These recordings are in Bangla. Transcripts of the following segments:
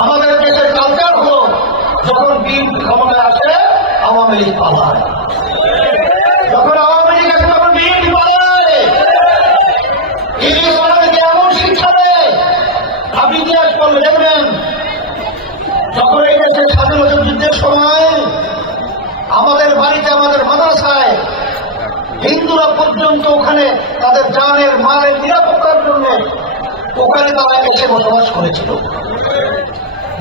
আমাদের দেশের কালচার হলো যখন বিএনপি ক্ষমতায় আসে আওয়ামী লীগ পালায়, যখন আওয়ামী লীগ আসে তখন বিএনপি পালায়। ইংলিশ আমাদেরকে এমন শিক্ষা দেয়, আপনি ইতিহাস পড়লে দেখবেন যখন এই দেশের স্বাধীনতা যুদ্ধের সময় আমাদের বাড়িতে আমাদের মাদ্রাসায় হিন্দুরা পর্যন্ত ওখানে তাদের জানের মালের নিরাপত্তার জন্য ওখানে তারা এসে বসবাস করেছিল।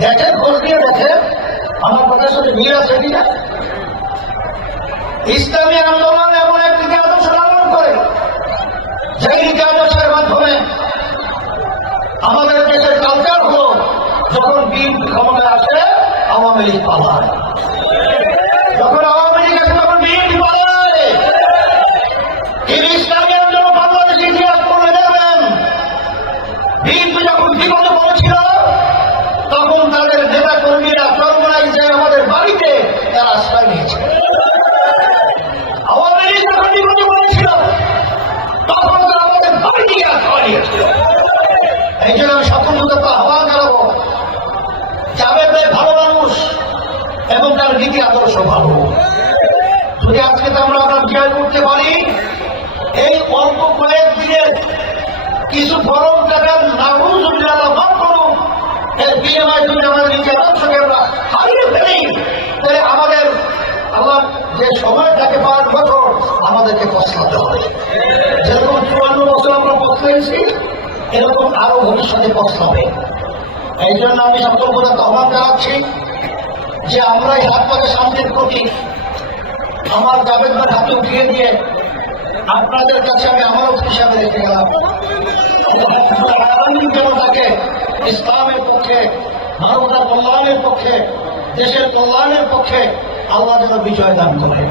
দেখেন, খোঁজ দিয়ে দেখেন, আমার কথার সাথে মিল আছে কিনা। ইসলামী আন্দোলন এমন একটি আদর্শ লালন করে যেই নীতি আদর্শের মাধ্যমে আমাদের দেশের কালচার হলো যখন বিএনপি ক্ষমতায় আসে আওয়ামী লীগ পালায়, যখন আওয়ামী লীগ আসে তখন বিএনপি পালায়। কিন্তু ইসলামী আন্দোলন বাংলাদেশের ইতিহাস পড়লে দেখবেন বিএনপি যখন বিপদে পড়েছিল তখন তাদের নেতা কর্মীরা চরমনাই যে আমাদের বাড়িতে তারা আশ্রয় নিয়েছে। আওয়ামী লীগ যখন বিপদে পড়েছিল তখন তারা আমাদের বাড়িতে আশ্রয় নিয়েছিল। এই জন্য আমি সকলকে আহ্বান জানাবো, জাবেদ ভাই ভালো মানুষ এবং তার নীতি আদর্শ ভালো। যদি আজকে আমরা জয় করতে পারি, এই অল্প কয়েক দিনের কিছু গরম টাকার নাউজুবিল্লাহ মাফ করুন, এর বিনিময়ে যদি আমাদের নীতি আদর্শকে আমরা হারিয়ে ফেলি, তাহলে আমাদের আল্লাহ যে সময় থাকে 5 বছর আমাদেরকে পস্তাতে হবে। যেরকম 54 বছর আমরা পস্তাইছি, এরকম আরো ভবিষ্যতে পস্তাবে। এই জন্য আমি সকল কথা আহ্বান জানাচ্ছি যে আমরা এই হাত পাকে শান্তির প্রতীক আমার জাবেদ ভাই হাতে উঠিয়ে দিয়ে আপনাদের কাছে আমি আমানত হিসাবে রেখে গেলাম। জনতাকে ইসলামের পক্ষে, মানবতার কল্যাণের পক্ষে, দেশের কল্যাণের পক্ষে আল্লাহ যেন বিজয় দান করে।